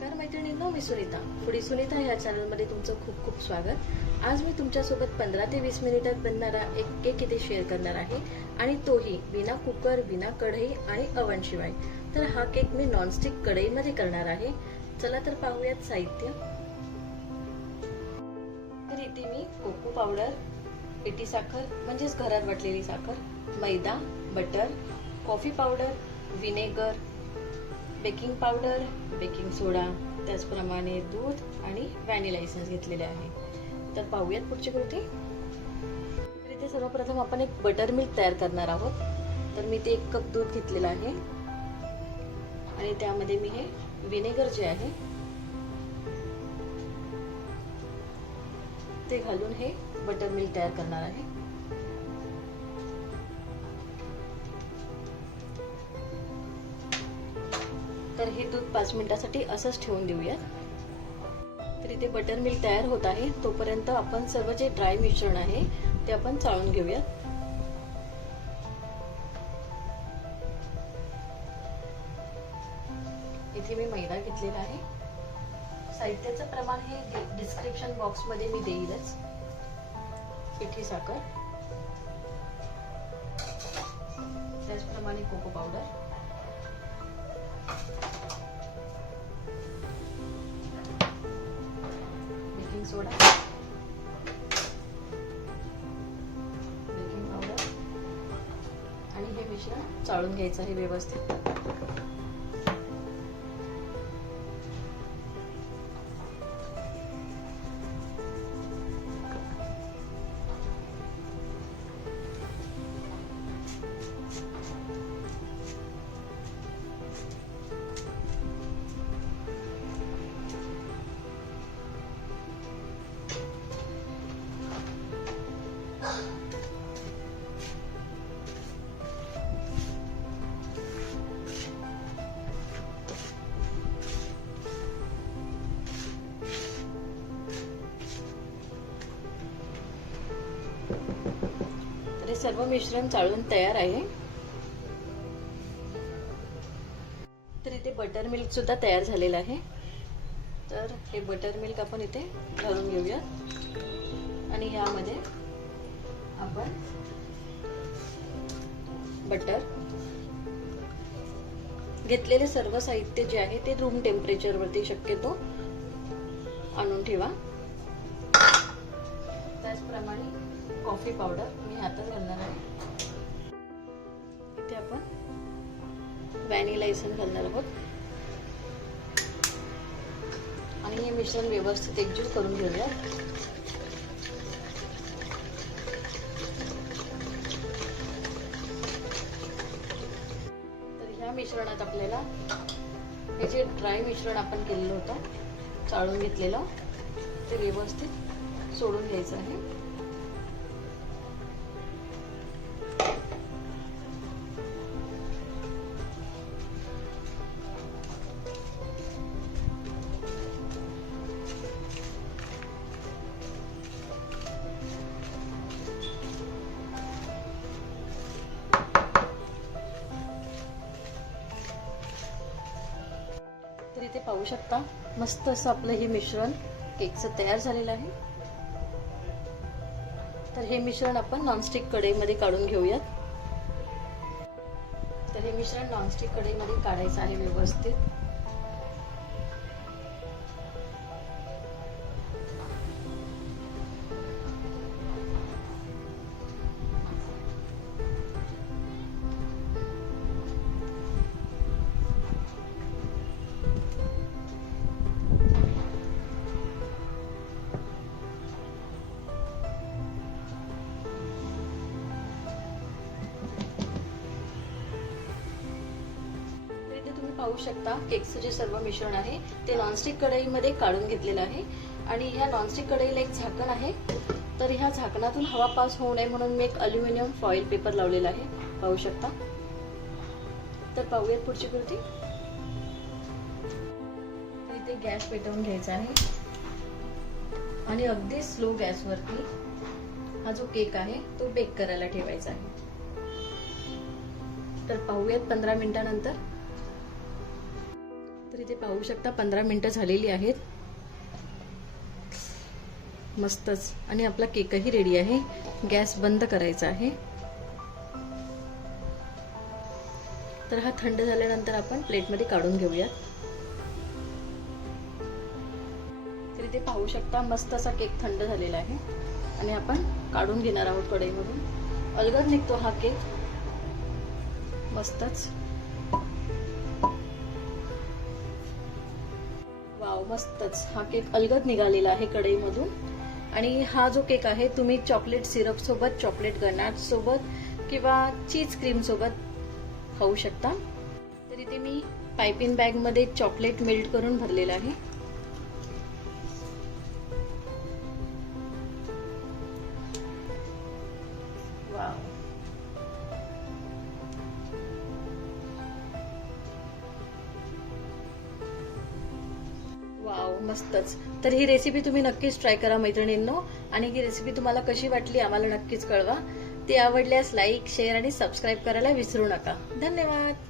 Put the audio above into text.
नमस्कार मैत्रिणींनो मी सुनीता. फुडी सुनीता ह्या चॅनलमध्ये तुमचं खूप खूप स्वागत. आज मी तुमच्यासोबत पंधरा ते वीस मिनिटात बनणारा एक केक इथे शेअर करणार आहे. आणि तोही विना कुकर विना कढई आणि अवनशिवाय तर हा केक मी नॉनस्टिक कढईमध्ये करणार आहे. चला तर पाहूयात साहित्य. तर इथे मी कोको पावडर इटी साखर म्हणजेच घरात वाटलेली साखर मैदा butter coffee powder vinegar baking powder baking soda त्याचप्रमाणे दूध आणि व्हॅनिला इसेन्स घेतलेले आहे. तर पाहूयात पुढची कृती. तर इथे सर्वप्रथम आपण एक बटर मिल्क तयार करणार आहोत. तर मी ते एक कप दूध घेतलेलं आहे. आणि त्यामध्ये मी हे विनेगर जे आहे ते घालून हे बटर मिल्क तयार करणार आहे. तर हे दूध पाच मिनिटासाठी असंच ठेवून देऊयात. तर इथे बटर मिल्क तयार होत आहे. तोपर्यंत आपण सर्व जे ड्राय मिश्रण आहे ते आपण चाळून घेऊयात. इथे मी मैदा घेतलेला आहे. साहित्याचं प्रमाण हे डिस्क्रिप्शन बॉक्समध्ये मी देईलच. पिठी साखर. त्याचप्रमाणे कोको पावडर चाळून घ्यायचं हे व्यवस्थित. आपले हे सर्व मिश्रण चाळून तयार आहे. तर इथे बटर मिल्क सुद्धा तयार झालेलं आहे. तर हे बटर मिल्क आपण इथे घालून घेऊया. आणि ह्यामध्ये आपण बटर घेतलेले सर्व साहित्य जे आहे ते रूम टेम्परेचरवरती शक्यतो आणून ठेवा. त्याचप्रमाणे कॉफी पावडर मी हातात घालणार आहे. इथे आपण व्हॅनिला इसन घालणार आहोत. आणि हे मिश्रण व्यवस्थित एकजूट करून घेऊया. तर ह्या मिश्रणात आपल्याला हे जे ड्राय मिश्रण आपण केलेलं होतं चाळून घेतलेलं ते व्यवस्थित सोडून घ्यायचं आहे. तर इथे पाहू शकता. मस्त असं आपलं हे मिश्रण केकचं तयार झालेलं आहे. तर हे मिश्रण आपण नॉनस्टिक कढईमध्ये काढून घेऊयात. तर हे मिश्रण नॉनस्टिक कढईमध्ये काढायचं आहे व्यवस्थित. पाहू शकता. केकचं जे सर्व मिश्रण आहे ते नॉनस्टिक कढईमध्ये काढून घेतलेलं आहे. आणि ह्या नॉनस्टिक कढईला एक झाकण आहे. तर ह्या झाकणातून हवा पास होऊ नये म्हणून मी एक अल्युमिनियम फॉईल पेपर लावलेला आहे. पाहू शकता. तर पाहूयात पुढची कृती. इथे गॅस पेटवून घ्यायचा आहे. आणि अगदी स्लो गॅसवरती हा जो केक आहे तो बेक करायला ठेवायचा आहे. तर पाहूयात पंधरा मिनिटानंतर. तिथे इथे पाहू शकता. पंधरा मिनटं झालेली आहेत. मस्तच. आणि आपला केकही रेडी आहे. गॅस बंद करायचा आहे. तर हा थंड झाल्यानंतर आपण प्लेटमध्ये काढून घेऊयात. तर इथे पाहू शकता मस्त असा केक थंड झालेला आहे. आणि आपण काढून घेणार आहोत कढईमधून. अलगद निघतो हा केक. मस्तच. वाव मस्तच. हा केक अलगद निघालेला आहे कढईमधून. आणि हा जो केक आहे तुम्ही चॉकलेट सिरप सोबत चॉकलेट गनाट सोबत किंवा चीज क्रीम सोबत खाऊ शकता. तर इथे मी पायपिंग बॅगमध्ये चॉकलेट मेल्ट करून भरलेला आहे. मस्तच. तर ही रेसिपी तुम्ही नक्कीच ट्राय करा मैत्रिणींनो. आणि ही रेसिपी तुम्हाला कशी वाटली आम्हाला नक्कीच कळवा. ती आवडल्यास लाईक शेअर आणि सबस्क्राईब करायला विसरू नका. धन्यवाद.